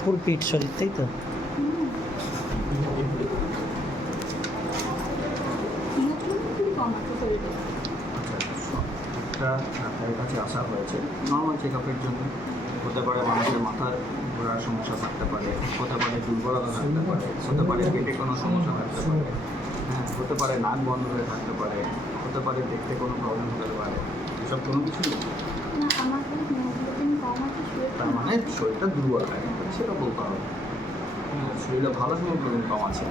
ফুল পিঠ শরীর, তাই তো? ডাক্তারের কাছে আসা হয়েছে নর্মাল চেক আপের জন্য। হতে পারে মানুষের মাথার ঘোরার সমস্যা থাকতে পারে, হতে পারে দুর্বলতা থাকতে পারে, হতে পারে পেটে কোনো সমস্যা থাকতে পারে, হ্যাঁ, হতে পারে নাক বন্ধ হয়ে থাকতে পারে, হতে পারে দেখতে কোনো প্রবলেম হতে পারে। এসব কোনো কিছু নেই। তার মানে শরীরটা দুর্বল হয়ে গেছে, সেটা বলতে হবে। শরীরে ভালো হিমোগ্লোবিন কম আছে।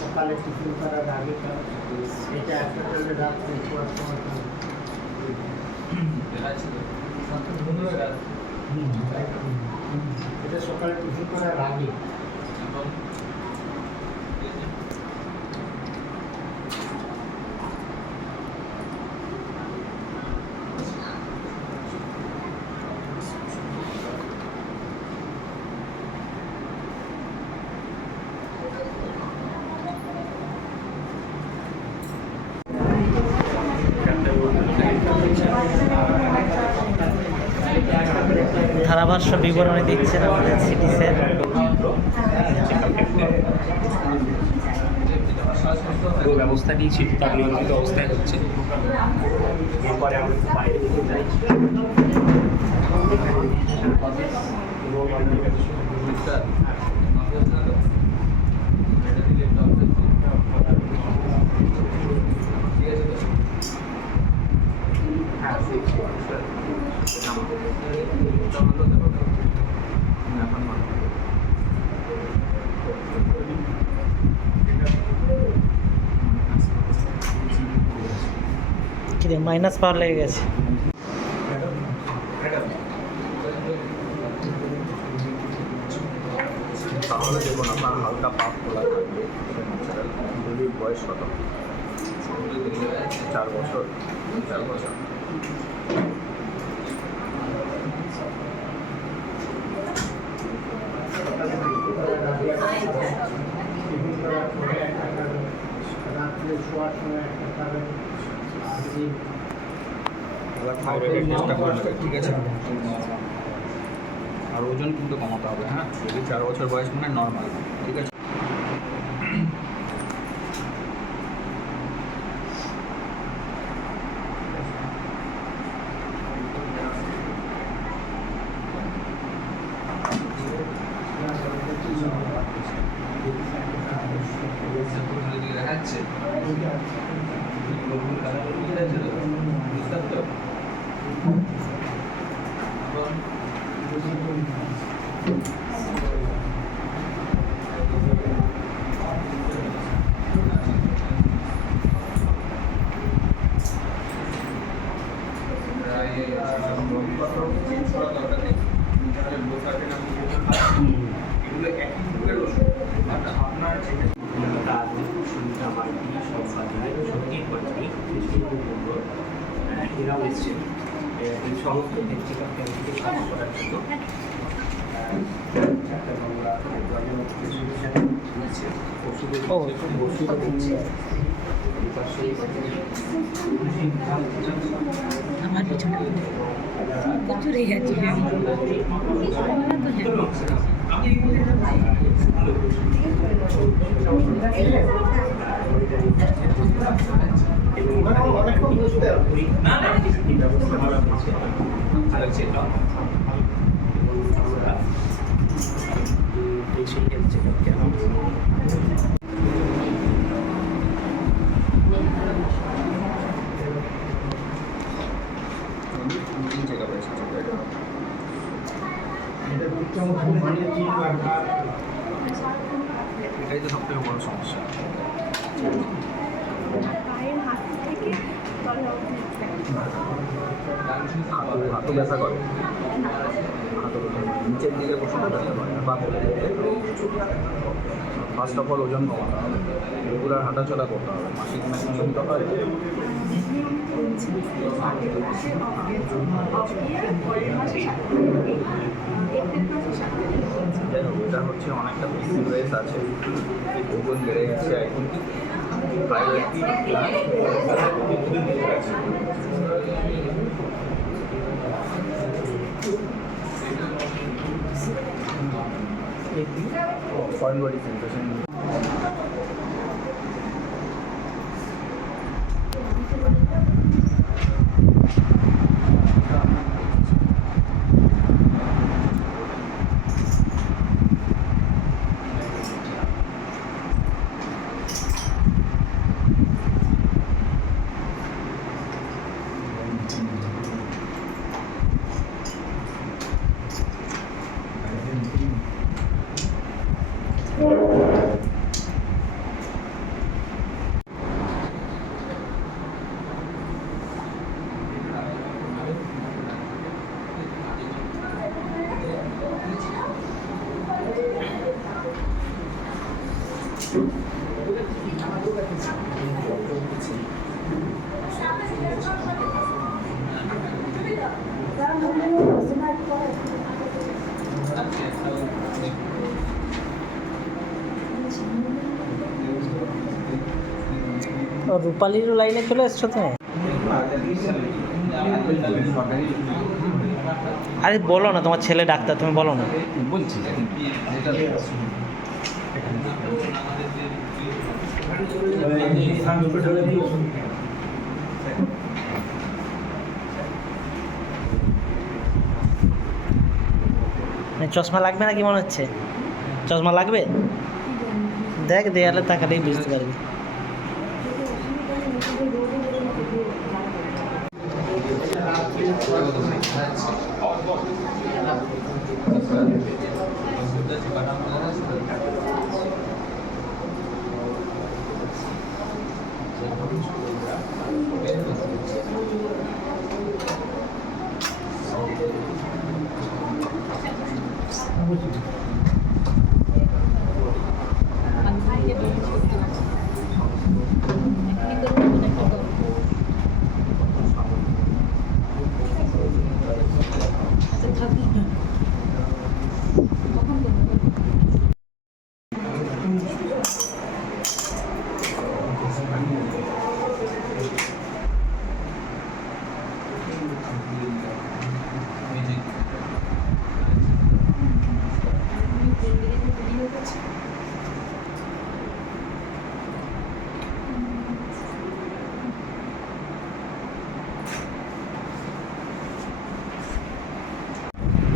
সকালে টিফিন করার আগে এটা একটা রাত্রে এটা সকালে টিফিন করার আগে। ধারাভাষ্য বিবরণী দিচ্ছেন আমাদের সিটি স্যার। ব্যবস্থা নিয়েছি, তার নিয়ন্ত্রিত অবস্থায় হচ্ছে। এরপরে আমরা বাইরে থেকে যাই কিরে মাইনাস পাওয়ার লেগে গেছে? তাহলে দেখুন আপনার হালকা পাপ খোলা থাকবে। বেবির বয়স কত? 4 বছর। 4 বছর। রাত্রে শোয়ার সময় একটা কারণ থাইরয়েডের টেস্টটা করে নেবে, ঠিক আছে? আর ওজন কিন্তু কমাতে হবে, হ্যাঁ? যদি 4 বছর বয়স মানে নর্মাল, ঠিক আছে? এরাও এসছেন এই সমস্ত ব্যক্তিগত ক্যাম্পকে সাহায্য করার জন্য। ওষুধও দিচ্ছে। আমার পিছনে প্রচুর এই আছে। ব্যবস্থা করা হয়েছে সেই হেলথ চেকআপ ক্যাম্প। এটাই তো সবথেকে বড় সমস্যা। হাতও ব্যথা করে, নিচের দিকে বসে ব্যথা করে, বা ফার্স্ট অফ অল ওজন কমাতে হবে, রেগুলার হাঁটাচলা করতে হবে, মাসিক নিয়মিত হয়। যাই হোক, এটা হচ্ছে অনেকটা পিসিওএস আছে, ওজন বেড়ে গেছে এখন। Priority plus foreign body sensation. ও রূপালির লাইনে চলে এসছো তুমি? আরে বলো না, তোমার ছেলে ডাক্তার, তুমি বলো না। বলছি চশমা লাগবে না কি মনে হচ্ছে? চশমা লাগবে? দেখ দেয়ালে তাকালেই বুঝতে পারবি।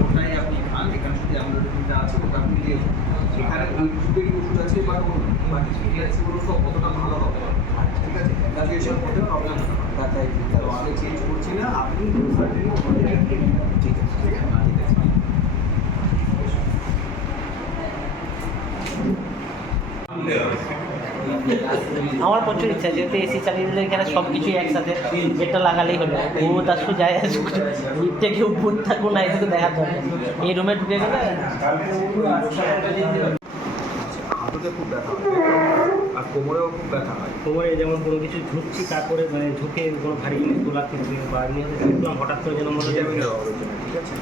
ওটাই আপনি খান, এখানে শুধু অ্যামোলোডিনটা আছে, ওটা আপনি দিয়ে এখানে ওই ওষুধেরই ওষুধ আছে বা কিছু আছে বলুন তো কতটা ভালো হবে, ঠিক আছে? গ্রাজুয়েশন করতে প্রবলেম হবে না, তো আমি চেঞ্জ করছি না, আপনি ঠিক আছে, ঠিক আছে, ঠিক আছে। আমার প্রচুর ইচ্ছা, যেহেতু এসি চালিয়ে দিলে এখানে সব কিছুই একসাথে এটা লাগালেই হলো। ও তার শুধু যায় লিফটে কেউ ভূত থাকুক না, এটুকু দেখার দরকার। এই রুমে ঢুকে গেলে হাঁটুতে খুব ব্যথা হয় আর কোমরেও খুব ব্যথা হয়। কোমরে যেমন কোনো কিছু ঝুঁকছি, তারপরে মানে ঝুঁকে কোনো ভারী জিনিস তোলার ক্ষেত্রে বা এমনিতে সিম্পটম হঠাৎ করে যেন মনে যাবে। ঠিক আছে,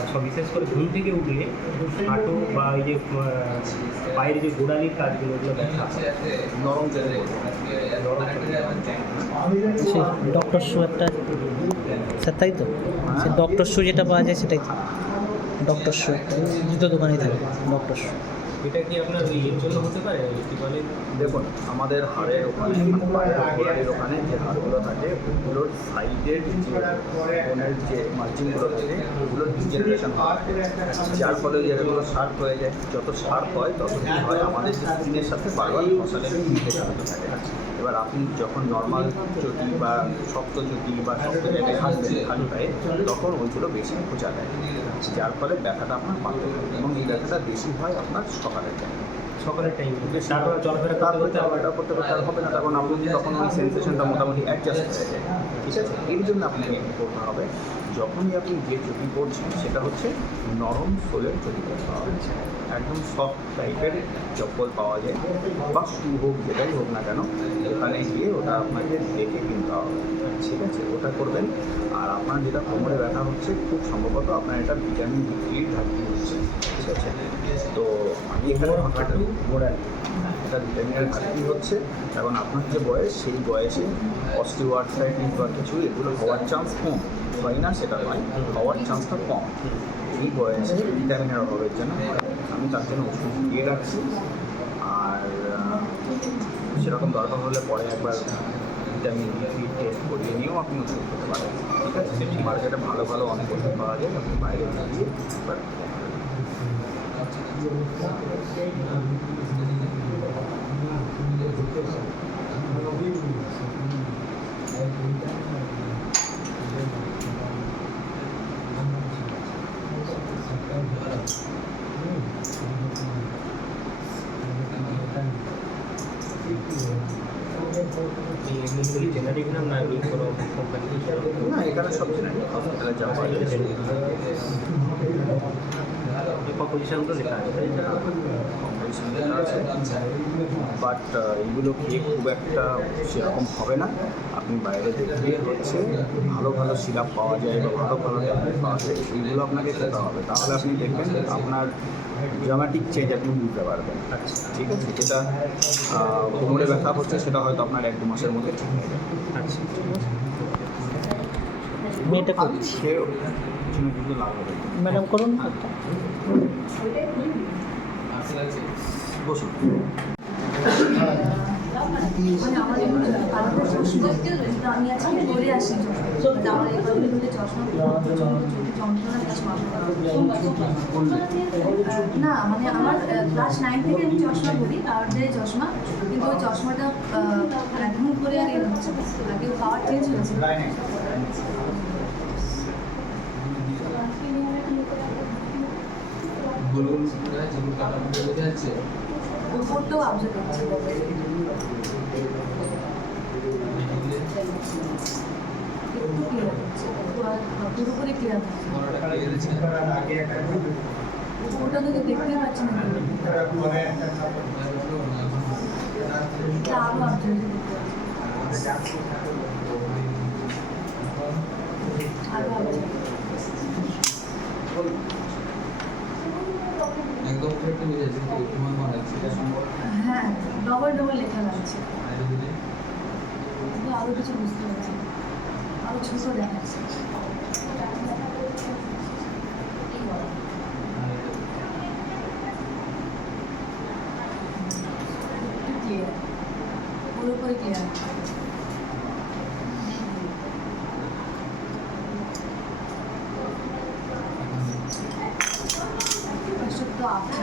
আচ্ছা, বিশেষ করে ঘুম থেকে উঠলে হাঁটু বা এই যে পায়ের যে গোড়ালির কাজগুলো, ওগুলো ব্যথা নরম যেতে সেই ডক্টর শু একটা স্যার, তাই তো? সে ডক্টর শু যেটা পাওয়া যায় সেটাই তো ডক্টর শু, জুতো দোকানেই থাকে ডক্টর শু। এটা কি আপনার ওই এর জন্য হতে পারে, কি বলে? দেখুন, আমাদের হাড়ের ওখানে গোড়ালির ওখানে যে হাড়গুলো থাকে ওগুলোর সাইডের যে বোনের যে মার্জিনগুলো থাকে ওগুলোর ডিজেনারেশন হয়, যার ফলে জায়গাগুলো শার্প হয়ে যায়। যত শার্প হয় তত কী হয়, আমাদের যে স্কিনের সাথে বারবার মশালে ইনফেকশন হতে থাকে। এবার আপনি যখন নর্মাল চটি বা শক্ত চটি বা শক্ত জায়গায় হাসবেন খালি পায়ে, তখন ওইগুলো বেশি খোঁচা দেয়, যার ফলে ব্যথাটা আপনার বাড়তে থাকে এবং এই ব্যথাটা বেশি হয় আপনার সকালের টাইমে। সকালের টাইম তারপরে চলাফেরা করতে করতে এটা করতে করতে আর হবে না, তখন আপনি তখন ওই সেন্সেশনটা মোটামুটি অ্যাডজাস্ট হয়ে যায়, ঠিক আছে? এর জন্য আপনাকে কী করতে হবে, যখনই আপনি যে চটি পরছেন সেটা হচ্ছে নরম সোলের চটি পরতে হবে। একদম সফট টাইপের চপ্পল পাওয়া যায় বা শু হোক, যেটাই হোক না কেন, ওখানে গিয়ে ওটা আপনাকে দেখে কিনতে হবে, ঠিক আছে? ওটা করবেন। আর আপনার যেটা কোমরে ব্যথা হচ্ছে, খুব সম্ভবত আপনার এটা ভিটামিন ডি ঘাটতি হচ্ছে, ঠিক আছে। তো আমি এখানে হাঁটু গোড়ালি এটা ভিটামিনের ঘাটতি হচ্ছে, কারণ আপনার যে বয়স সেই বয়সে অস্টিওআর্থ্রাইটিস বা কিছু এগুলো হওয়ার চান্স কম, হয় না সেটা নয়, হওয়ার চান্সটা কম। এই বয়সে ভিটামিনের অভাবের জন্য আমি তার জন্য ওষুধ দিয়ে রাখছি। আর সেরকম দরকার হলে পরে একবার ভিটামিন ডি টেস্ট করিয়ে নিয়েও আপনি ওষুধ খেতে পারেন। ঠিক আছে, মার্কেটে ভালো ভালো অনেক ওষুধ পাওয়া যায়, আপনি বাইরে গিয়ে একবার জেনারিক নাম না এমনি কোনো কোম্পানি? না, এখানে সব জেনারেল হসপিটালে যা পাওয়া যায় কম্পোজিশনগুলো লেখা আছে, তাই না? কম্পিটিশন লেখা আছে, বাট এগুলো খেয়ে খুব একটা সেরকম হবে না। আপনি বাইরে দেখলে হচ্ছে ভালো ভালো সিরাপ পাওয়া যায় বা ভালো ভালো ট্যাবলেট পাওয়া যায়, এইগুলো আপনাকে খেতে হবে। তাহলে আপনি দেখবেন আপনার ড্রামাটিক চেঞ্জ আপনি বুঝতে পারবেন। ঠিক আছে, যেটা কোমরে ব্যথা হচ্ছে সেটা হয়তো আপনার 1-2 মাসের মধ্যে ঠিক হয়ে যাবে। আচ্ছা, মেয়েটা করছি খেয়েও কিছু না কিছু লাভ হবে। ম্যাডাম করুন। বসুন। মানে আমার এমনি কারণে চশমা আমি আজকে পরে আসি চশমা, আমার এই কারণে কিন্তু চশমা চোখে যন্ত্রণা কাজ না, মানে আমার ক্লাস 9 থেকে আমি চশমা পরি, পাওয়ার দেয় চশমা, কিন্তু ওই চশমাটা এখন করে আর এ হচ্ছে না, আগে পাওয়ার চেঞ্জ হয়েছে। উপরটাও আপডেট হচ্ছে, একটু ক্লিয়ার হচ্ছে, পুরোপুরি ক্লিয়ার হচ্ছে। ওটা তো দেখতে পাচ্ছি না, এটা আরো আপডেট আরো আপডেট একদম একটু বুঝেছি তোমার মনে হচ্ছে হ্যাঁ, ডবল ডবল লেখা লাগছে, কিন্তু আরো কিছু বুঝতে পারছি, আরো ছোট দেখাচ্ছে। ক্লিয়ার, পুরোপুরি ক্লিয়ার। এসব তো আপনি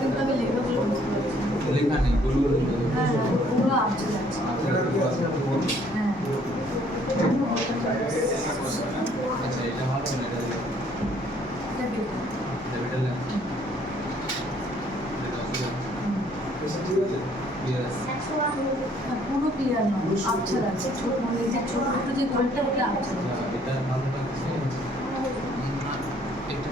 কিন্তু আমি লেখাগুলো বুঝতে পারছি। লেখা নেই বলবো হ্যাঁ, ওগুলো আপডেট আছে। হ্যাঁ, আচ্ছা এটা ভালো না এটা এটা বেটার। পুরো ক্লিয়ার নয়, আবছা লাগছে, ছোট মানে এই যে ছোট ছোট যে গোলটা ওটা আবছা লাগছে। এটা ভালো লাগছে এটা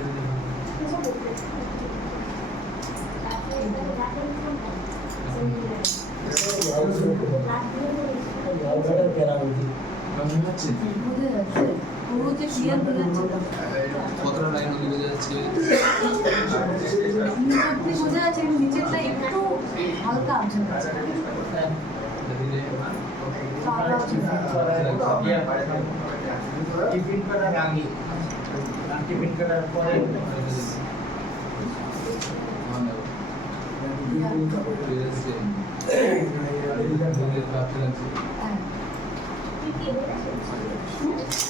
বোঝা যাচ্ছে, পুরো যে ক্লিয়ার বোঝা যাচ্ছে, কতটা লাইন বোঝা যাচ্ছে নিচেরটা বোঝা যাচ্ছে, কিন্তু নিচেরটা একটু হালকা আবছা লাগছে। তো আরো আবছা লাগছে। টিফিন করার আগে, টিফিন করার পরে হ্যাঁ।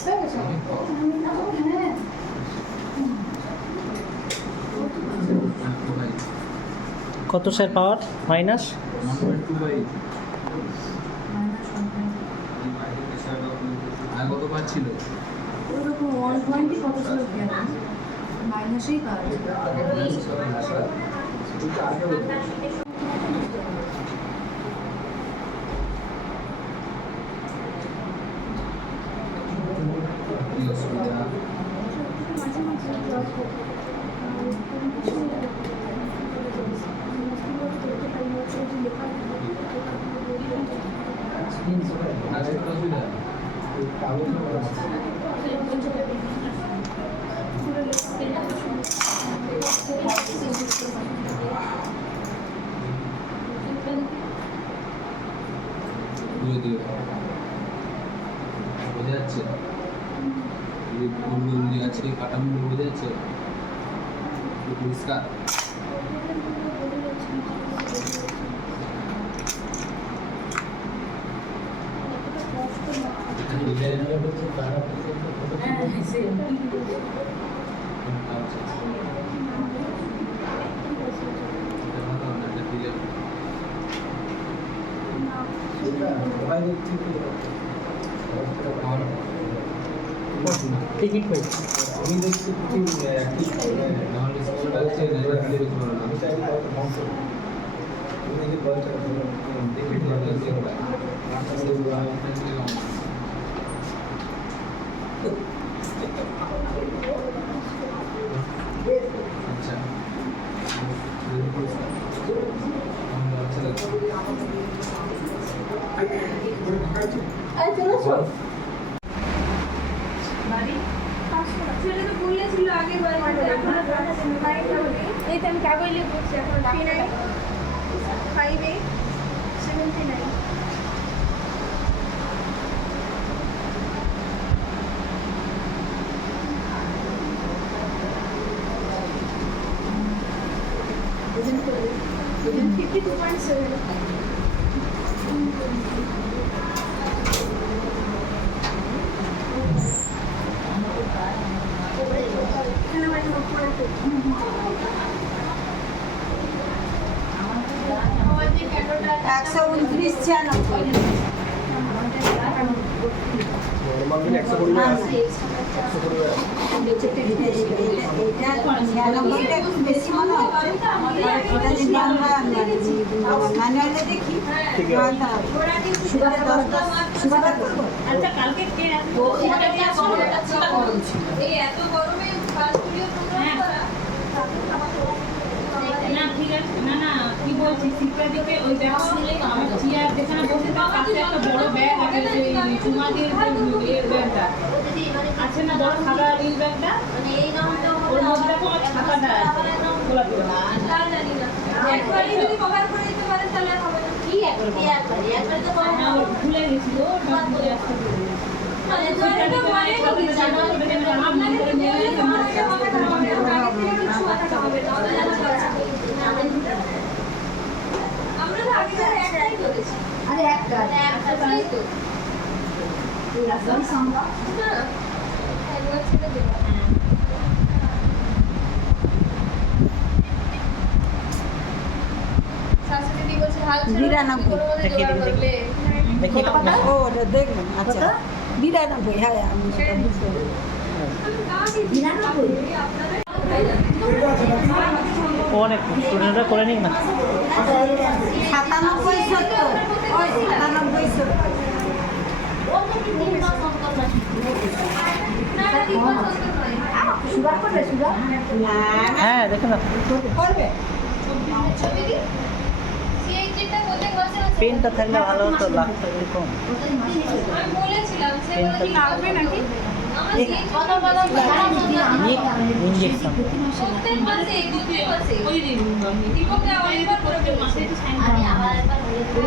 হ্যাঁ, কত স্যার পাওয়ার মাইনাস? আর কত পাচ্ছিল ওরকম 120 কত ছিল খেয়াল মাইনাসেই পাওয়া কি অসুবিধা আর একটা ঘুরে দিয়ে বোঝা যাচ্ছে এই গোল গোল যে আছে কাটাগুলো বোঝা যাচ্ছে পরিষ্কার টিকিট পেয়েছি আমি দেখছি কিছু নাহলে স্কুল আছে আচ্ছা এই তো আমি কাগজ লিখে করছি এখন 5-8-79 এত গরমে না ঠিক আছে না না কি বলছি শীতের দিকে ওই দেখো আমার চেয়ার যেখানে বসে তার পাশে একটা বড় ব্যাগ আছে যে চুমাদির এর ব্যাগটা আছে না বড় সাদা রিল ব্যাগটা ওর মধ্যে দেখো আমার ছাতাটা আছে গোলাপি একবারই যদি কভার করে দিতে পারেন তাহলে হবে না। কি একবার তো না ওর ভুলে গেছি গো ভুলে আসতে মানে ধরে তো মানে কি জানো আপনাকে তো বললে তোমার আগে হবে না হবে আগে থেকে কিছু কথা হবে তাহলে আমরা তো আগে ধরে একটাই করেছি আরে একটাই তো এই রাস্তা সামলা না একবার ছেড়ে দেব শাশুড়ি দি বলছে হাল ছেড়ে 92 দেখি ও ওটা দেখলাম আচ্ছা 92 হ্যাঁ আমি সেটা বুঝতে অনেক স্টুডেন্টরা করে নিক না 97 70 ওই 97 70 সুগার করবে সুগার না হ্যাঁ দেখুন না করবে পেনটা থাকলে ভালো হতো লাগতো এরকম আমি বলেছিলাম সে বলে কি লাগবে নাকি আমার এই- এই কথা বলা ইঞ্জেকশন প্রত্যেক মাসে প্রত্যেক মাসে ওই দীপকে আবার করে মাসে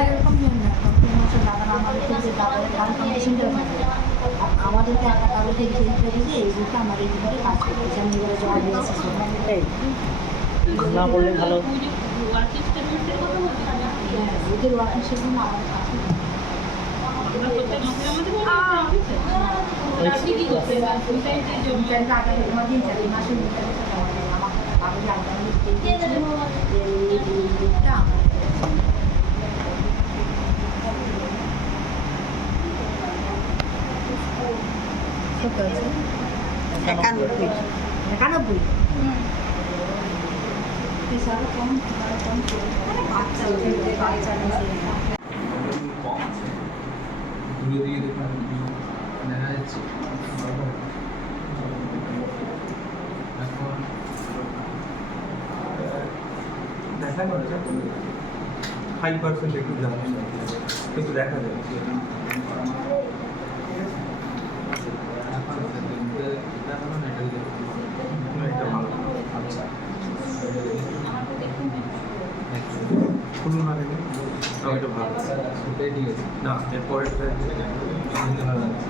এরকম নিয়ম না মাসে দাদা আমাদের থেকে দাদাদের কাজ কন্ডিশনটা আমাদেরকে একটা কাগজে লিখে দিয়েছে এই বুকে আমার এই ব্যাপারে কাজ করতেছে আমি এবারে জমা দিয়েছি এই না বললে ভালো হতো। ওদের ওয়ার্কিং সেগুলো আমাদের কাছে একানব্বই 91 ঘুরে দিয়ে দেখুন দেখা যাচ্ছে এখন দেখা যাচ্ছে 5% একটু যাচ্ছে কিন্তু দেখা যাচ্ছে এটা ভালো সেটাই ঠিক আছে না এরপরে ভালো আছে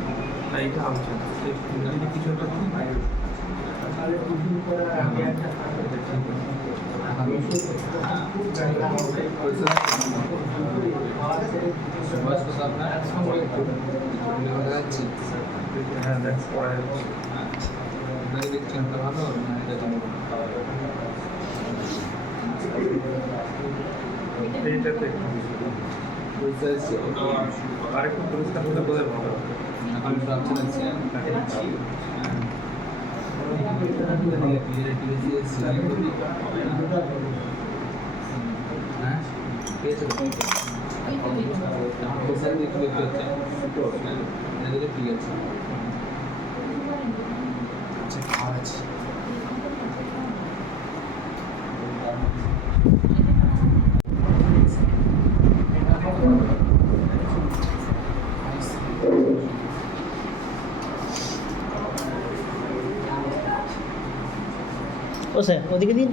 এইটা হচ্ছে যদি কিছু একটা বয়স কত আপনার যাচ্ছি হ্যাঁ দেখ পড়া যাচ্ছে আপনাকে দেখছেন তো ভালো না এটা তুমি এইটাতে একটু বেশি। আরেকটু পরিষ্কার হলে বোঝার ভালো হবে। আমি ভাবছি হ্যাঁ পেয়েছো ঠিক আছে আচ্ছা খাওয়া আছে ও স্যার ওদিকে দিন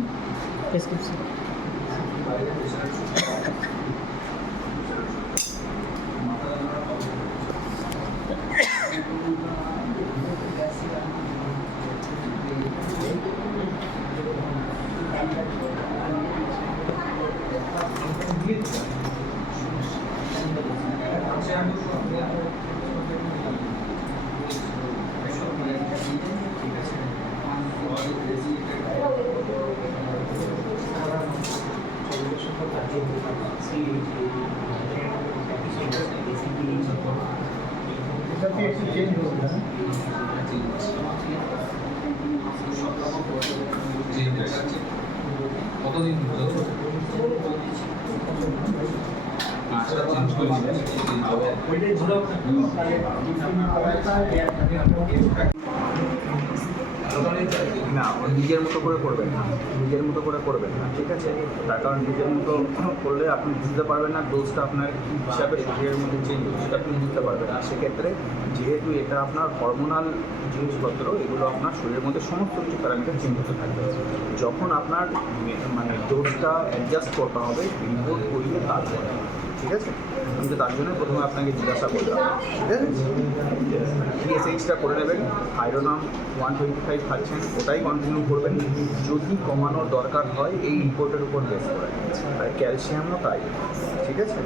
প্রেসক্রিপশন। কতদিন হলো মাছটা চেঞ্জ করে না নিজের মতো করে করবেন না, নিজের মতো করে করবেন না, ঠিক আছে? তার কারণ নিজের মতো করলে আপনি বুঝতে পারবেন না ডোজটা আপনার কী হিসাবে শরীরের মধ্যে চেঞ্জ হচ্ছে সেটা আপনি বুঝতে পারবেন না। সেক্ষেত্রে যেহেতু এটা আপনার হরমোনাল জিনিসপত্র, এগুলো আপনার শরীরের মধ্যে সমস্ত কিছু প্যারামিটার চেঞ্জ হতে থাকবে। যখন আপনার মানে ডোজটা অ্যাডজাস্ট করতে হবে রিপোর্ট করিয়ে তারপরে, ঠিক আছে? কিন্তু তার জন্য প্রথমে আপনাকে জিজ্ঞাসা করতে হবে, ঠিক আছে? TSH করে নেবেন, আয়রনাম 125 খাচ্ছেন, ওটাই কন্টিনিউ করবেন। যদি কমানোর দরকার হয় এই রিপোর্টের উপর বেস করে, আর ক্যালসিয়ামও তাই, ঠিক আছে?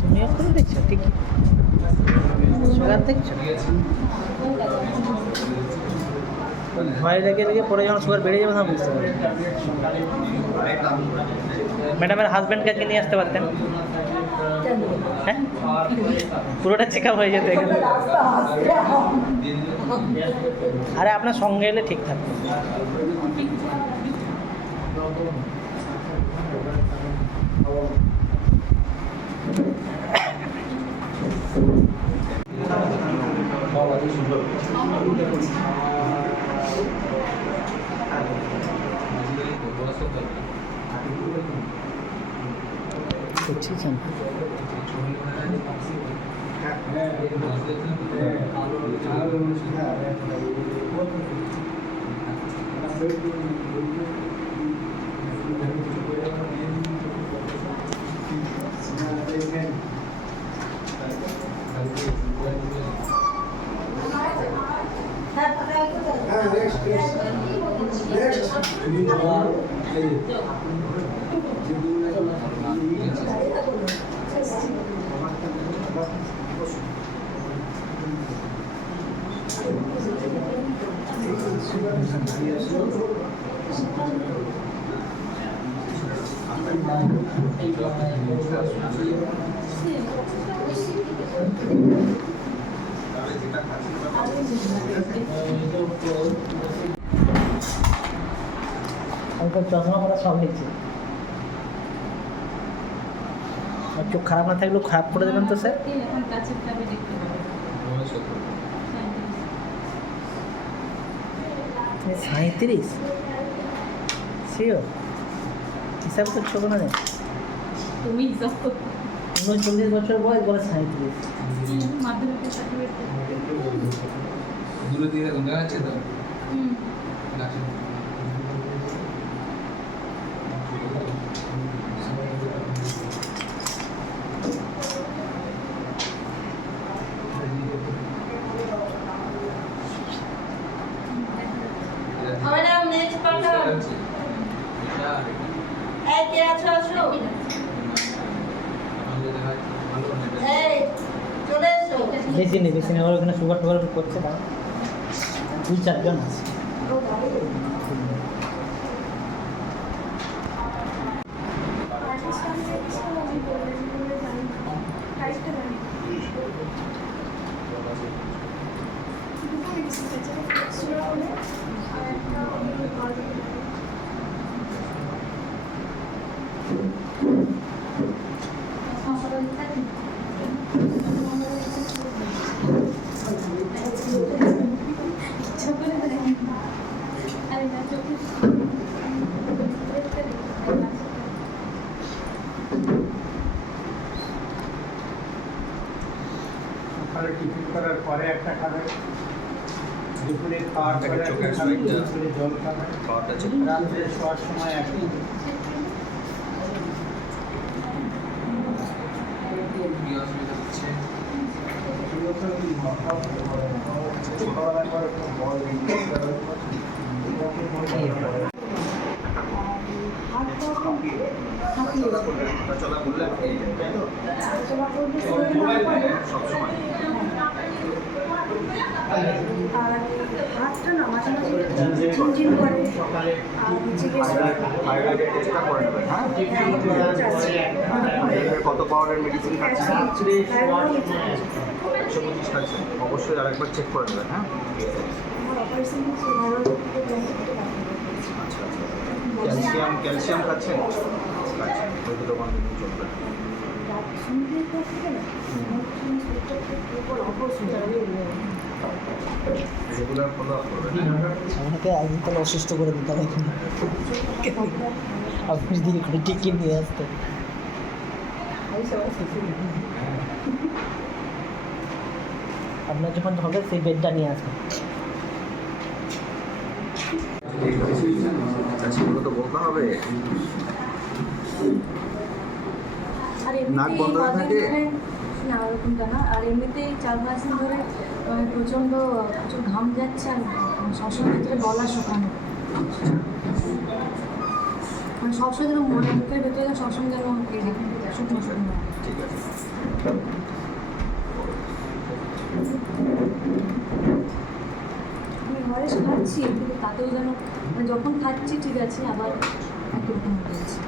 তুমিও করে দেখছো ঠিকই, সুগার দেখছো? ভয় রেখে রেখে পরে যখন সুগার বেড়ে যাবে তখন বুঝতে পারবে। ম্যাডামের হাজব্যান্ডকে আজকে নিয়ে আসতে পারতেন, হ্যাঁ? পুরোটা চেক আপ হয়ে যেত এখানে। আরে আপনার সঙ্গে এলে ঠিক থাকবে। করছিস অঙ্কের চশমা করা সব নিচ্ছে। আর চোখ খারাপ না থাকলেও খারাপ করে দেবেন তো স্যার। এখন কাছের টাবে দেখতে পাবে। 37 শিওর হিসাব করছো কোনো নেই। তুমি হিসাব করো। 39 বছর বয়স বলে 37। মাধ্যমিকের সার্টিফিকেট। দূরে দিয়ে দেখা যাচ্ছে তো হুম। গাছে। ম্যাডাম নেক্সট পাঠান এই কে আছো আছো এই চলে এসো বেশি নেই ওর ওখানে সুগার টুগার করছে না, 2-4 জন আছে। সকালে টিফিন করার পরে একটা খাবে, দুপুরে খাওয়ার পরে একটা খাবে, দুপুরে জল খাবে, রাত্রে শোয়ার সময় একটা। কি অসুবিধা হচ্ছে? ছোটবেলার পরে বল চলা বললেন সবসময় আর হাতটা না মাঝে মাঝে ঝিমঝিম করে আর হচ্ছে গিয়ে থাইরয়েডের টেস্টটা করে নেবেন। হ্যাঁ, থাইরয়েডের কত পাওয়ারের মেডিসিন খাচ্ছেন? 125 খাচ্ছেন, অবশ্যই আরেকবার চেক করে নেবেন। হ্যাঁ, অপারেশন হচ্ছে আচ্ছা আচ্ছা। ক্যালসিয়াম খাচ্ছেন? খাচ্ছেন, ওই দুটো কন্টিনিউ চলবে। রেগুলার ফলো আপ করবেন। আমাকে একদিন তাহলে অসুস্থ করে দিতে হবে এখানে, আপনি দিকে করে টিকিট নিয়ে আসতে। আপনার যখন হবে সেই বেডটা নিয়ে আসবেন। সেগুলো তো বলতে হবে। নাক বন্ধ হয়ে থাকে? না ওরকমটা না, আর এমনিতেই 4-5 দিন ধরে প্রচণ্ড প্রচুর ঘাম যাচ্ছে আর সবসময় ভেতরে গলা শুকানো, মানে সবসময় যেন মনে মুখের ভেতরে সবসময় যেন শুকনো শুকনো। ঠিক আছে। আমি ঘরে খাচ্ছি কিন্তু তাতেও যেন মানে যখন খাচ্ছি ঠিক আছে, আবার একই রকম হয়ে যাচ্ছে।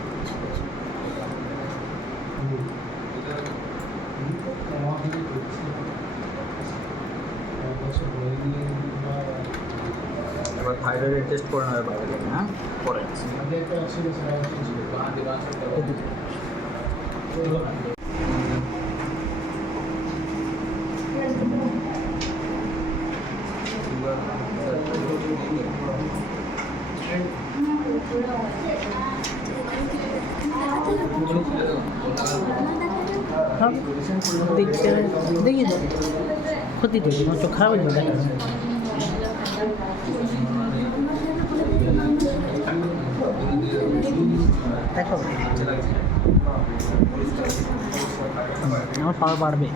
এবার থাইরয়েডের টেস্ট করে নেবে বাইরে থেকে। হ্যাঁ, পরে হ্যাঁ দেখতে দেখিয়ে দেবো, ক্ষতি দেবে আমার চোখ খারাপ হয়ে যাবে। দেখো আমার পাওয়ার বাড়বে।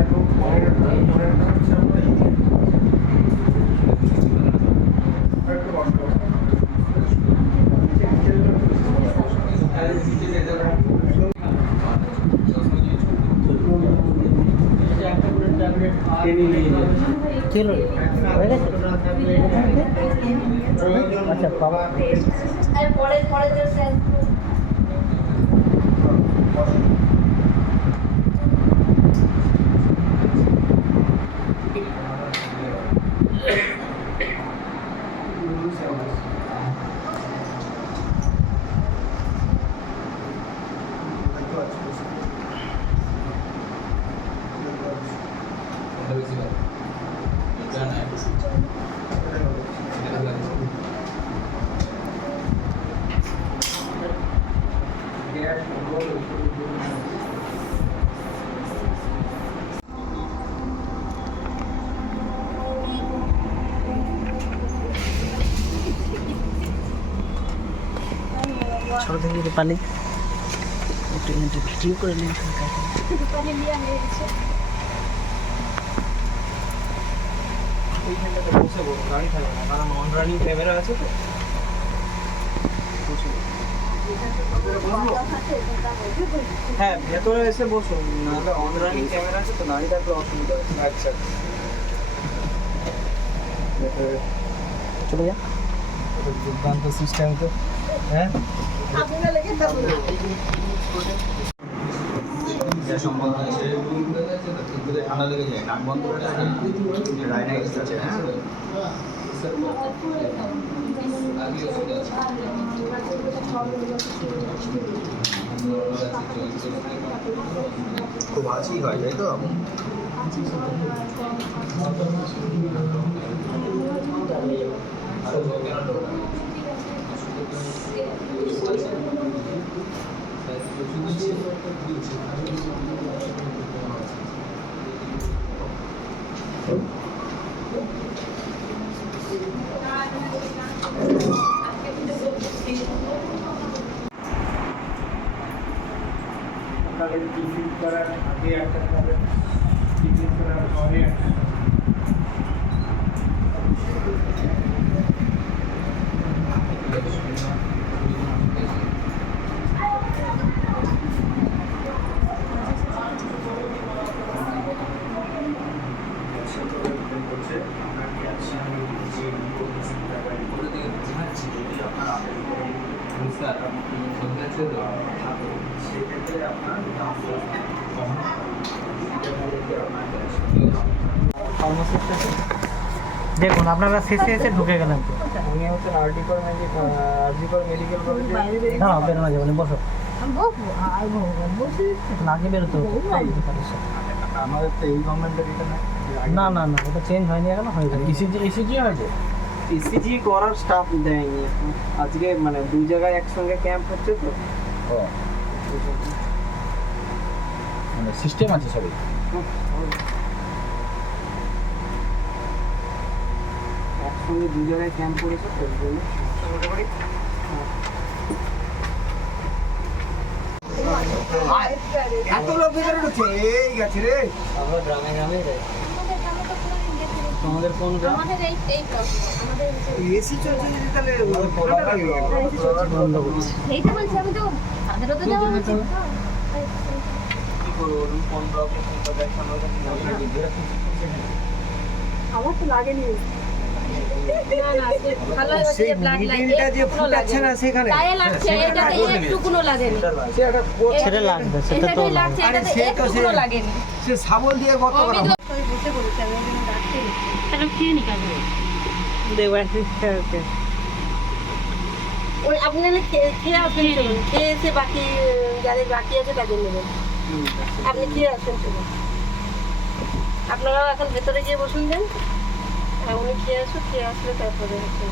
একটু কি হলো রে? হয়ে গেছে? আচ্ছা বাবা এটা বেশি ভালো এটা না এটা ভালো ছোট থেকে যদি পালি একটু ভিডিও করে নিন এইখানটাতে বসে বসে গাড়ি থাকবে না, কারণ অন রানিং ক্যামেরা আছে তো। বসে বসো। হ্যাঁ ভেতরে এসে বসো, নাহলে অন রানিং ক্যামেরা আছে তো, গাড়ি থাকলে অসুবিধা আছে। আচ্ছা চলে যা দুর্দান্ত সিস্টেম তো। হ্যাঁ যা সম্ভব আছে কিন্তু ঠান্ডা লেগে যায়, নাক বন্ধ করে রাইনাইস আছে। হ্যাঁ খুব আছি হয় তাই তো। সকালে টিফিন করার আগে একটা খাবেন, টিফিন করার পরে একটা খাবেন। দেখুন আপনারা শেষে এসে ঢুকে গেলেন তো উনি হচ্ছেন আরজিকর মেডিকেল কলেজে। দাঁড়াও বেরোনো যাবে না, বসো আগে বেরোতে হবে। আমাদের তো এই গভর্নমেন্টের এটা না না না ওটা চেঞ্জ হয়নি এখনো, হয়ে যাবে। ইসিজি হয়েছে, ইসিজি করার স্টাফ দেয়নি এখন। আজকে মানে দুই জায়গায় একসঙ্গে ক্যাম্প হচ্ছে তো। মানে সিস্টেম আছে সবই। একসঙ্গে দুই জায়গায় ক্যাম্প করেছে তো ওই জন্য। এত লোক ভিতরে ঢুকছে, এই গেছে রে। আমরা গ্রামে গ্রামে যাই। তোমাদের কোন গ্রাম? এসি চলছে যদি তাহলে ঠান্ডা লাগবে। বন্ধ করছি। এইটা বলছি আমি তো তাদেরও তো যাওয়া উচিত। কি করবো বলুন, কোন ব্লকে কোন প্রোডাকশন হবে আমার তো লাগেনি। না না ভালো হয়েছে সেই যে ব্লাড লাগে মিডিলটা যে ফুটাচ্ছে না সেখানে গায়ে লাগছে, এটাতে একটুকুনো লাগেনি। সে একটা সেটা লাগবে, সেটা তো এটাতেই লাগছে, আরে এটাতে সে তো একটুকুনো সে- লাগেনি। সে শাবল দিয়ে কত আমি করা তো ওই বসে বলেছি আমি ওই জন্য ডাকছি। তাহলে খেয়ে নি কাজ দেখবো ওই আপনারা খেয়ে আসবেন চলুন, খেয়ে এসে বাকি যাদের বাকি আছে তাদের নেবেন। আপনি খেয়ে আসবেন চলুন, আপনারাও এখন ভেতরে গিয়ে বসুন দেন, আর উনি খেয়ে আসুন, খেয়ে আসলে তারপরে হচ্ছে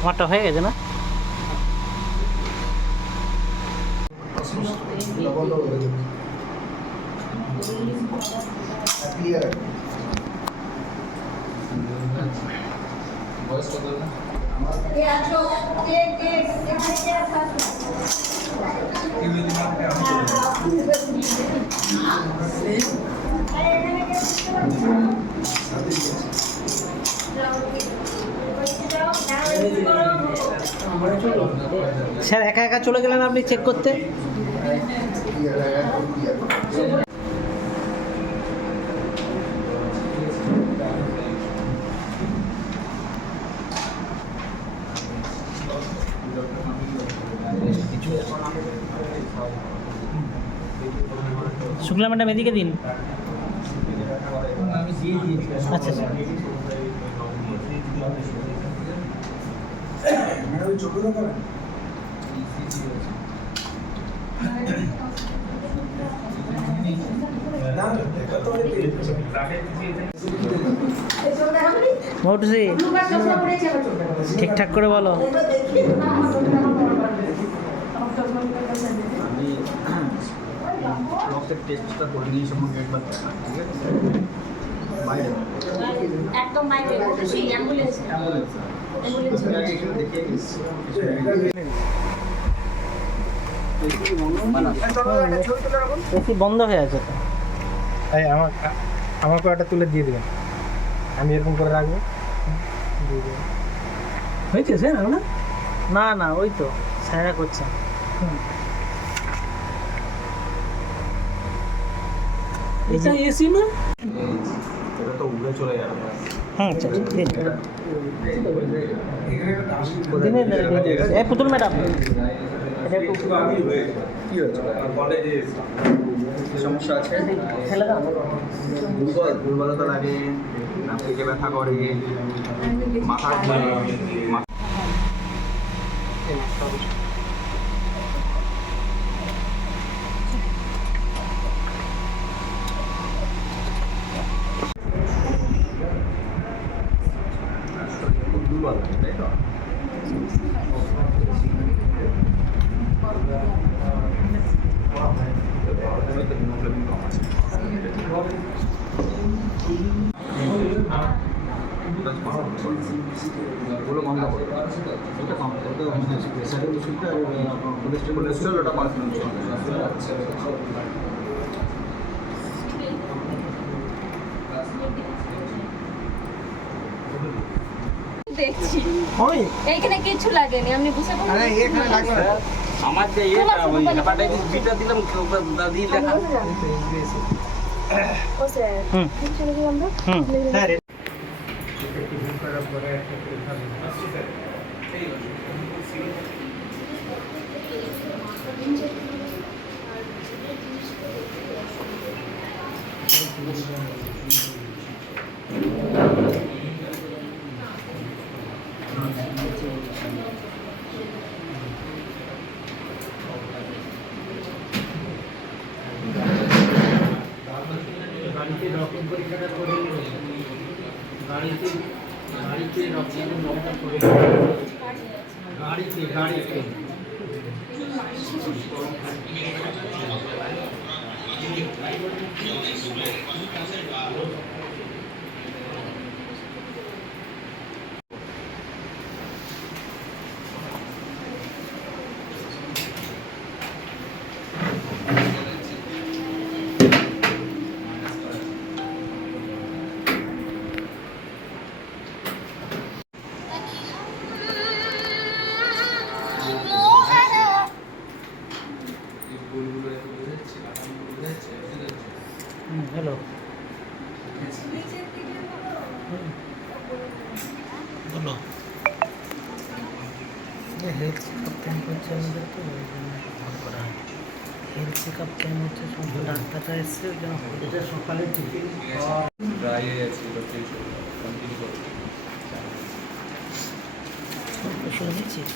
আমারটা হয়ে গেছে না? বয়স কত না? স্যার একা একা চলে গেলেন আপনি চেক করতে? শুক্লা ম্যাডাম এদিকে দিন। আচ্ছা আচ্ছা। মৌটুসি ঠিকঠাক করে বলো। আমি রক্তের টেস্টটা করে নিয়ে সম্পর্কে একবার দেখা, ঠিক আছে? বাইরে একদম বাইরে সেই অ্যাম্বুলেন্স আগে এখানে দেখিয়ে গেছি। এসি বন্ধ হয়ে আছে তো। এই আমাকে একটা তুলে দিয়ে দেবেন, আমি এরকম করে রাখবো। হয়েছে স্যার আমরা? না না ওই তো স্যারা করছেন। এটা এসি না? এটা তো উড়ে চলে যাবে। হ্যাঁ আচ্ছা দিন দিন। পুতুল ম্যাডাম এটা একটু কি হয়েছে? সমস্যা আছে? ফেলে দাও। দুর্বলতা লাগে, না পেটে ব্যথা করে, মাথা ঘোরে, খুব দুর্বল লাগে, তাই তো? হিমোগ্লোবিন কম আছে। ওগুলো বন্ধ করো, ওটা কম করো, ওটা প্রেশারের ওষুধটা আর কোলেস্ট্রল ওটা কন্টিনিউ করো। দেখছি এইখানে কিছু লাগেনি, আপনি বুঝতে পারছেন? আমার যে হেপাটাইটিস বিটা দিলাম দিয়ে দেখা ও স্যার কিছু নাকি আমরা স্যার গাড়িতে রক্ত পরীক্ষাটা করে নিল, গাড়িতে রক্তটা করে গাড়িতে হ্যালো বলো। হেলথ চেকআপ ক্যাম্প হচ্ছে আমাদের, তো ওই জন্য ফোন করা হয়। হেলথ চেকআপ ক্যাম্প হচ্ছে, সমস্ত ডাক্তাররা এসছে, ওই জন্য এটা সকালে টিফিন ওষুধ নিচ্ছিস?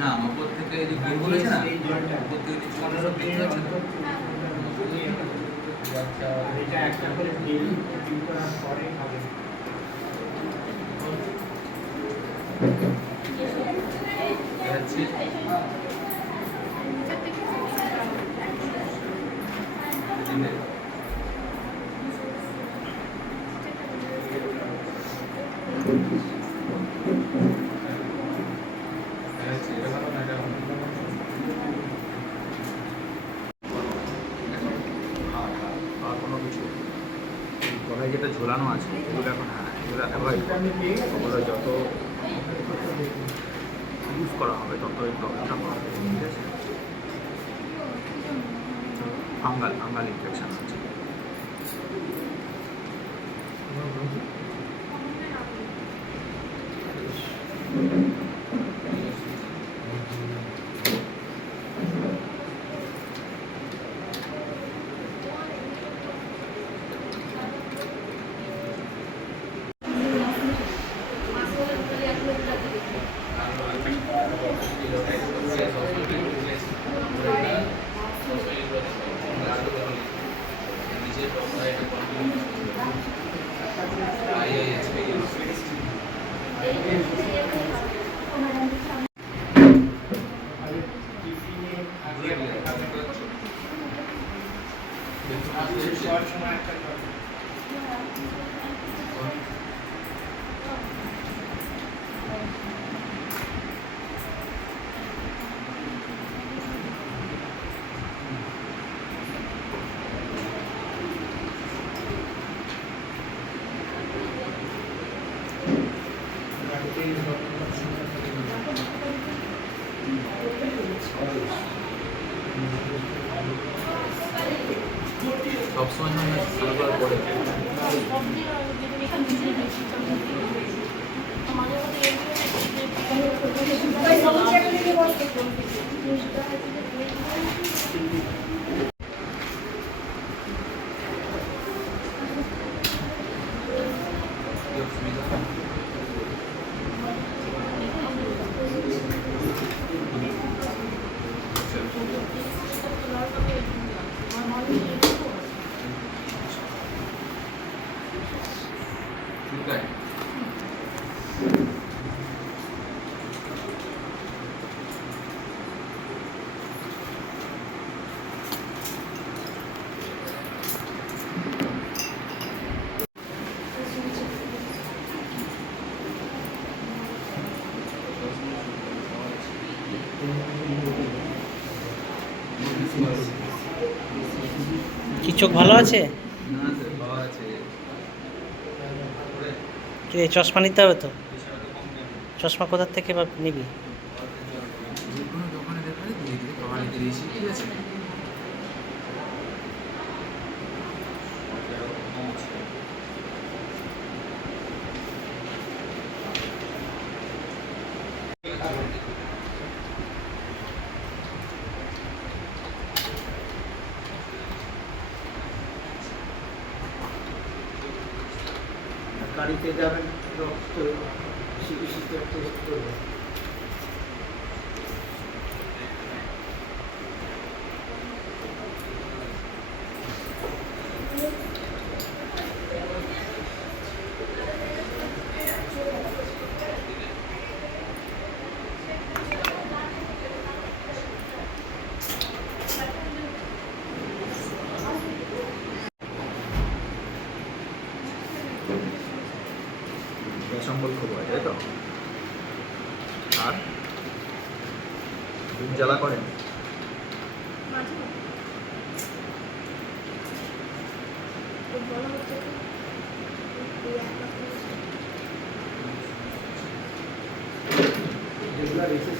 না ওপর থেকে যে গোল বলেছে না ওপর থেকে যে চুলটা সব দেখতে পাচ্ছেন তো? এটা একটা করে বিল করার পরে খাবে। দেখাচ্ছি। দেখাচ্ছি, এটা ভালো না, এটা ভালো। আর কোনো কিছু গলায় যেটা ঝোলানো আছে এগুলো এখন এগুলো অ্যাভয়েড ওগুলো যত ইউজ করা হবে তত এই প্রবলেমটা বাড়বে, ঠিক আছে? ফাঙ্গাল ইনফেকশন হচ্ছে। সবসময় ভালো করার পরে ঠিক আছে। কি চোখ ভালো আছে? না স্যার পাওয়ার আছে। কি রে, চশমা নিতে হবে তো? চশমা কোথার থেকে বা নিবি? যে কোনো দোকানে দেখালে দিয়ে দিলে পাওয়ার নিতে দিয়েছি, ঠিক আছে? গাড়িতে যাবেন রক্ত চিকিৎসিত টেস্ট করবেন। সম্বল খুব হয়, তাই তো? আর দুধ জ্বালা করেন?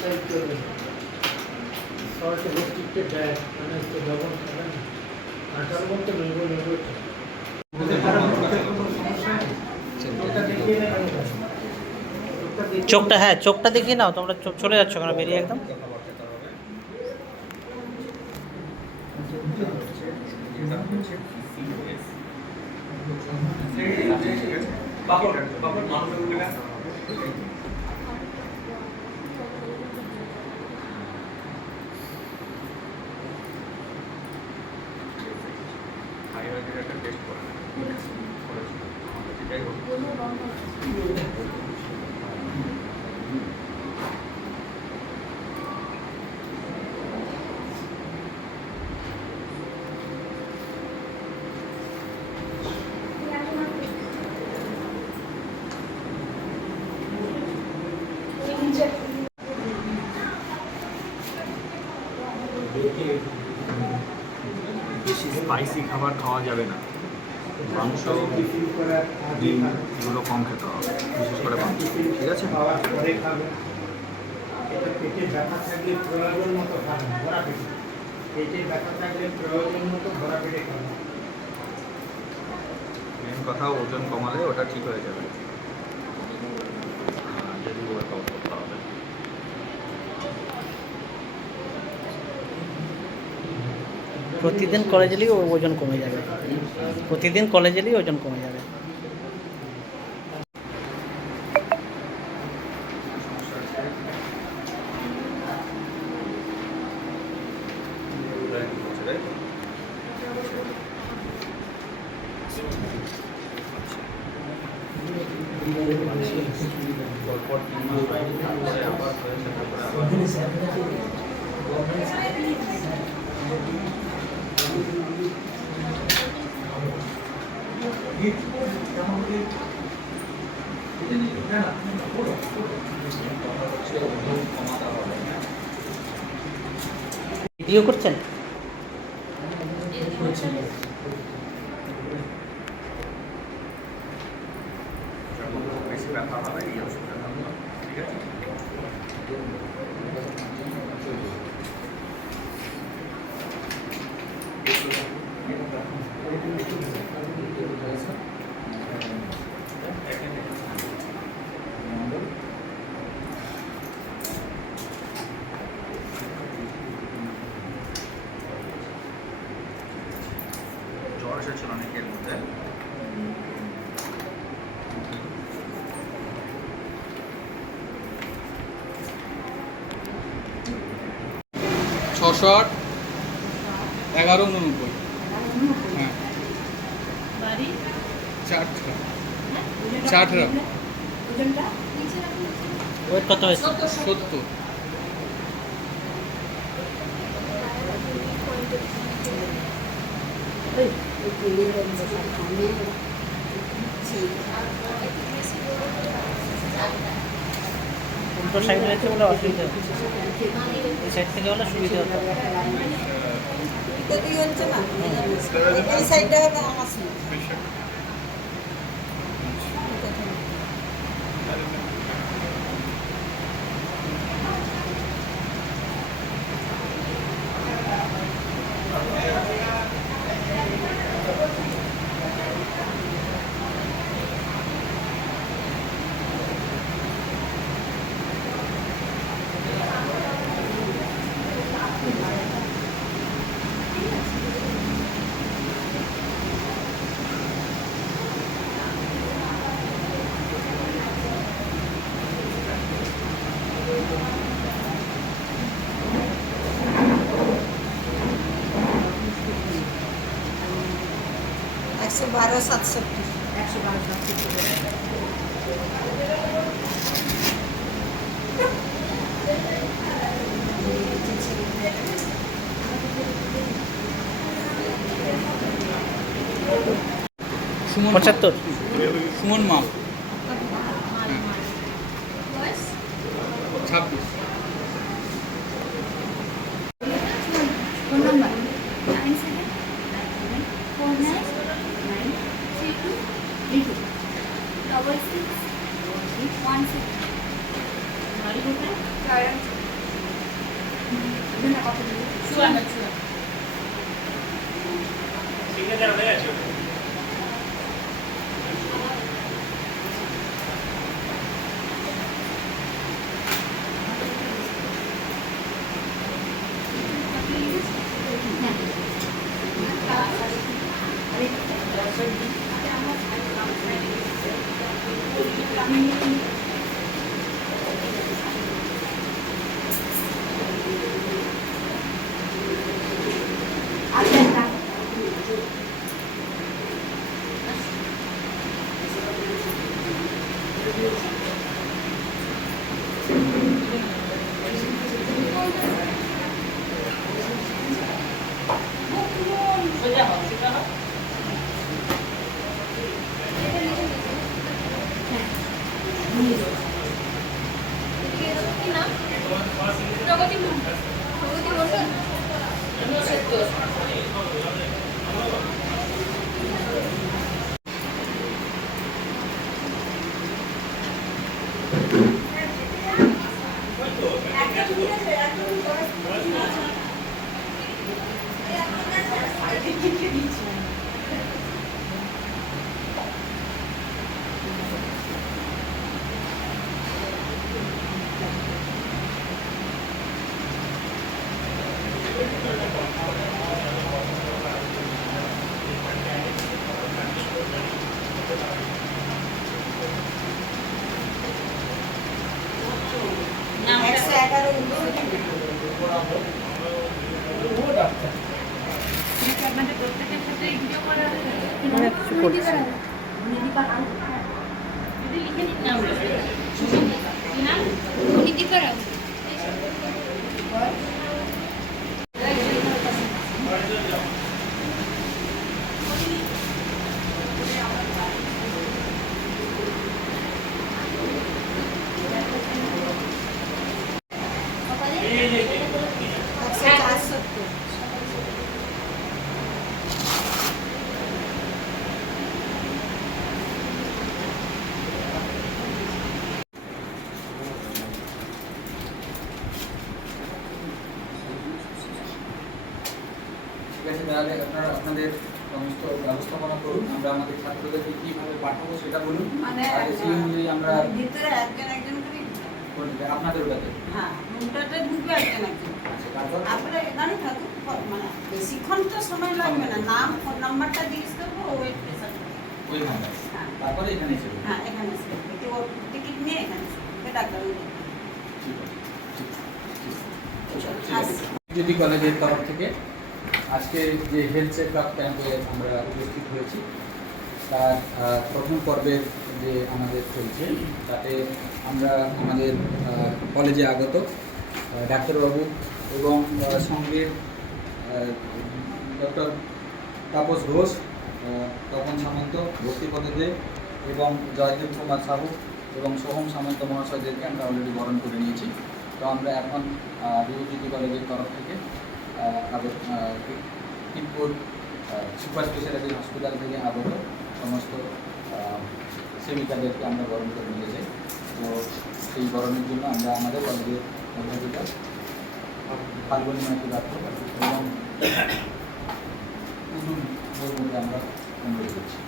সাইড চলে শর্ট রেস্ট্রিক্টেড ডায়েট মানে তো ডবল খাবেন আটার মধ্যে নেবো চোখটা, হ্যাঁ চোখটা দেখিয়ে নাও, তোমরা চলে যাচ্ছ কেন বেরিয়ে একদম। বেশি স্পাইসি খাবার খাওয়া যাবে না, মাংস ডিম এগুলো কম খেতে হবে, বিশেষ করে মাংস, ঠিক আছে? খাওয়ার পরে খাবেন। এটা পেটে ব্যথা থাকলে প্রয়োজন মতো খাবেন, ভরা পেটে। পেটে ব্যথা থাকলে প্রয়োজন মতো ভরা পেটে খাবেন। মেন কথা ওজন কমালে ওটা ঠিক হয়ে যাবে যদি ওয়ার্কআউট করতে হবে। প্রতিদিন কলেজ এলেই ওজন কমে যাবে, প্রতিদিন কলেজ এলেই ওজন কমে যাবে। পরপর 3 মাস বাইরে তারপরে আবার হয়েছে, তারপরে আবার ভিডিও করছেন? বেশি ব্যথা হবে এই ওষুধটা, ঠিক আছে? জ্বর এসেছিল অনেকের মধ্যে, ছশো 1199। হ্যাঁ চাটরা ওয়েট কত হয়েছে? 70। উল্টো সাইড রয়েছে বলে অসুবিধা হচ্ছে, এই সাইড থেকে হলে সুবিধা হতো। হচ্ছে না এই সাইডটা হবে আমার সাইড। একশো বারো 770। সুমন 75। সুমন মাল 26। ফোন নাম্বার 97493232 6616 বাড়ি কোথায়? না কত দিবে? চুয়ান্ন। সিগনেচার হয়ে আছে আচ্ছা আপনাদের প্রত্যেকের সাথে ভিডিও করা কিছু করছি যদি লিখে নিন নামটা কি নাম? ঠিক আছে, তাহলে আপনারা আপনাদের সমস্ত ব্যবস্থাপনা করুন, আমরা আমাদের ছাত্রদেরকে কীভাবে পাঠাবো সেটা বলুন, মানে আর সেই অনুযায়ী আমরা ভিতরে একজন একজন করে আপনাদের ওটাতে হ্যাঁ রুমটাতে ঢুকবে একজন একজন। আচ্ছা, তারপর আপনারা এখানে থাকুন, মানে বেশিক্ষণ তো সময় লাগবে না, নাম ফোন নাম্বারটা জিজ্ঞেস করবো, ওয়েট প্রেশার ওই ঘন্টা হ্যাঁ তারপরে এখানে এসে বলুন। হ্যাঁ এখানে এসে ওর টিকিট নিয়ে এখানে এসে ডাক্তার ঠিক আছে, ঠিক আছে। জ্যোতি কলেজের তরফ থেকে আজকে যে হেলথ চেক আপ ক্যাম্পে আমরা উপস্থিত হয়েছি তার প্রথম পর্বের যে আমাদের চলছে তাতে আমরা আমাদের কলেজে আগত ডাক্তারবাবু এবং সঙ্গে ডক্টর তাপস ঘোষ, তপন সামন্ত, ভক্তিপদ দেব এবং জয়দেব কুমার সাহু এবং সোহম সামন্ত মহাশয়দেরকে আমরা অলরেডি বরণ করে নিয়েছি। তো আমরা এখন বিভূতিজ্যোতি কলেজের তরফ থেকে তিনপুর সুপার স্পেশালিটি হসপিটাল থেকে আগত সমস্ত সেবিকাদেরকে আমরা বরণ করে নিয়ে যাই। তো সেই বরণের জন্য আমরা আমাদের কলেজের অধ্যাপিকা ফাল্গুনী মাইতি রাত্র এবং কুসুম মধ্যে আমরা অনুরোধ করছি।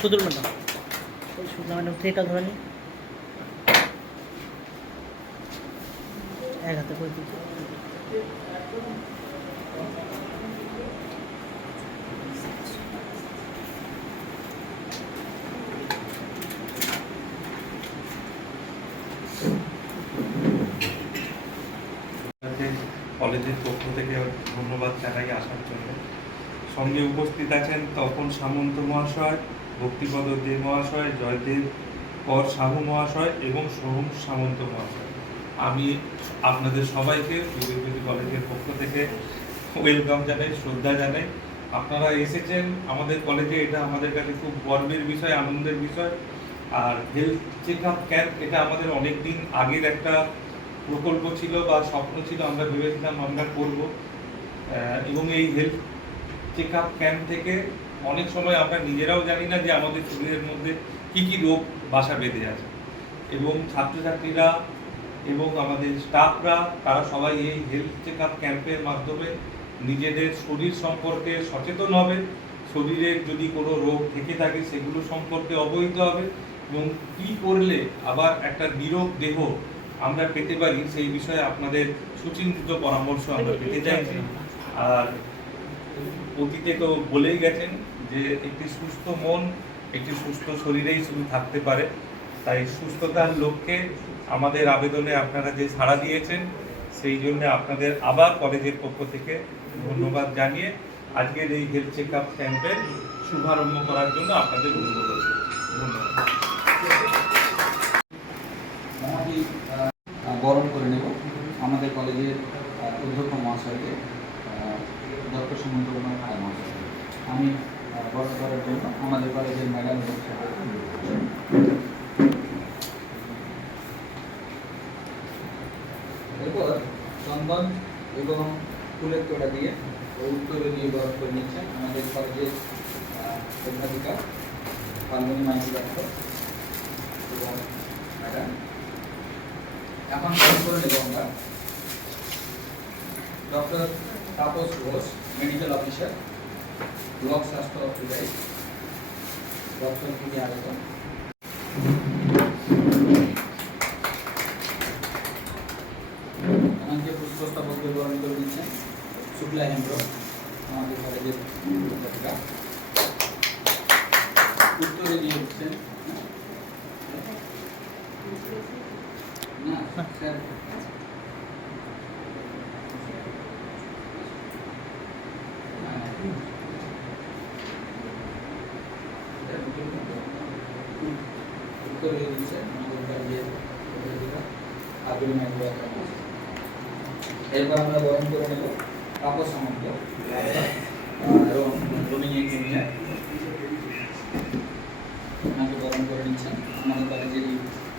সুদূর ম্যাডাম, সুদূর ম্যাডাম থ্রিটা ধরে নিন, এক হাতে করে দিচ্ছি। কলেজের পক্ষ থেকে ধন্যবাদ জানাই আসার জন্য। সঙ্গে উপস্থিত আছেন তপন সামন্ত মহাশয়, ভক্তিপদ দে মহাশয়, জয়দেব কর সাহু মহাশয় এবং সোহম সামন্ত মহাশয়। আমি আপনাদের সবাইকে বিভূতিজ্যোতি কলেজের পক্ষ থেকে ওয়েলকাম জানাই, শ্রদ্ধা জানাই। আপনারা এসেছেন আমাদের কলেজে, এটা আমাদের কাছে খুব গর্বের বিষয়, আনন্দের বিষয়। আর হেলথ চেক আপ ক্যাম্প এটা আমাদের অনেক দিন আগের একটা প্রকল্প ছিল বা স্বপ্ন ছিল, আমরা ভেবেছিলাম আমরা করব। এবং এই হেলথ চেক আপ ক্যাম্প থেকে অনেক সময় আমরা নিজেরাও জানি না যে আমাদের শরীরের মধ্যে কী কী রোগ বাসা বেঁধে আছে, এবং ছাত্রছাত্রীরা এবং আমাদের স্টাফরা তারা সবাই এই হেলথ চেক আপ ক্যাম্পের মাধ্যমে নিজেদের শরীর সম্পর্কে সচেতন হবে, শরীরের যদি কোনো রোগ থেকে থাকে সেগুলো সম্পর্কে অবহিত হবে, এবং কী করলে আবার একটা নিরোগ দেহ আমরা পেতে পারি সেই বিষয়ে আপনাদের সুচিন্তিত পরামর্শ আমরা পেতে চাইছি। আর অতীতে তো বলেই গেছেন যে একটি সুস্থ মন একটি সুস্থ শরীরেই শুধু থাকতে পারে, তাই সুস্থতার লক্ষ্যে আমাদের আবেদনে আপনারা যে সাড়া দিয়েছেন সেই জন্য আপনাদের আবার কলেজের পক্ষ থেকে ধন্যবাদ জানিয়ে আজকের এই হেলথ চেক আপ ক্যাম্পের শুভারম্ভ করার জন্য আপনাদের অনুরোধ করছি। ধন্যবাদ। মহাদি বরণ করে নেব আমাদের কলেজের অধ্যক্ষ মহাশয়কে, ডক্টর সুমন্ত কুমার রায় মহাশয়কে। আমি বরণ করার জন্য আমাদের কলেজের ম্যাডাম এরপর চন্দন এবং ফুলের তোড়া দিয়ে ও উত্তরে দিয়ে বরণ করে নিচ্ছেন আমাদের কলেজের অধ্যাপিকা পালমণি মাইতি ডাক্তার এবং ম্যাডাম। এখন বরণ করে নেব আমরা doctor Tapas Ghosh, medical officer, block স্বাস্থ্য অফিসার, ডক্টর থেকে আগত। আমাকে পুষ্পস্তবক বরণ করে দিচ্ছেন শুক্লা হেন্দ্র, আমাদের কলেজের অধ্যাপিকা। উত্তরে দিয়ে হচ্ছেন না স্যার, উত্তরে দিচ্ছেন আমাদের কলেজের অধ্যাপিকা আগুন মাইতি। এরপর আমরা বরণ করে নেব তাপস সামন্ত এবং ডোমিনিক ইঞ্জিনিয়ার, ওনাকে বরণ করে নিচ্ছেন আমাদের কলেজেরই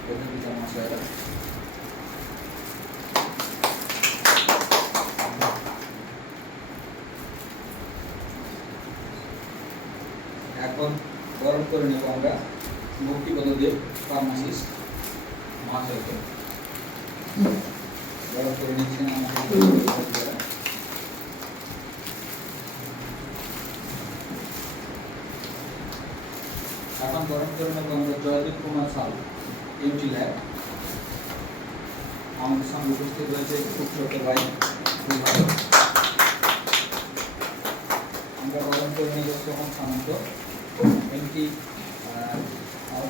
অধ্যাপিকা মহাশয়রা। এখন বরণ করে নেব আমরা মুক্তিপদ দেব ফার্মাসিস্ট মহাশয়কে, বরণ করে নিচ্ছেন আমাদের। এখন বরণ করে নেব আমরা জয়দীপ কুমার সাল, এমটি ল্যাব। আমাদের সঙ্গে উপস্থিত রয়েছে খুব ছোট ভাই। আমরা বরণ করে নেব সোহম সামন্ত, এমটি আর